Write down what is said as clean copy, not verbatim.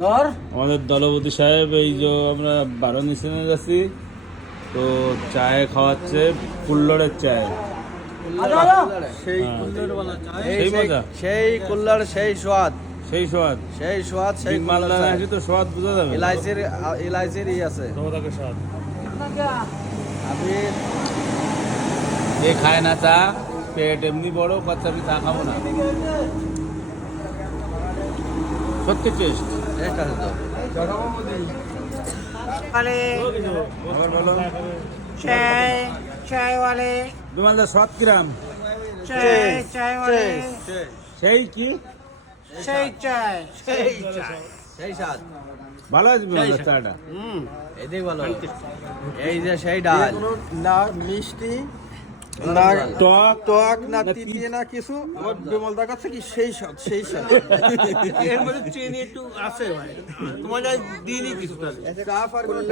আমাদের দলপতি সাহেব এই যে আমরা 12 নিশানে যাচ্ছি তো চায়ে খাওয়াচ্ছে কুল্লড়ের চায় সেই মজা সেই কুল্লার সেই স্বাদ সেই স্বাদ সেই স্বাদ সেই মালদা আসি তো স্বাদ বোঝা যাবে ইলাইচির আছে আপনি এ খায় না চা পেট এমনি বড় বাচ্চা আমি চা খাবো না সত্যি টেস্ট আছে তো चाय चाय वाले বিমালদা স্বাদ কিরাম चाय चाय वाले সেই কি सही चाय সেই স্বাদ ভালো আছে বিমালদা চাটা এদিক ভালো এই যে সেই ডাল না মিষ্টি না টক টক না তিতিয়ে না কিছু ওর বিমল দা কাছে কি সেই স্বাদ সেই স্বাদ এর মধ্যে চিনি একটু আছে ভাই তোমার দিনই কিছু চা ফার করলে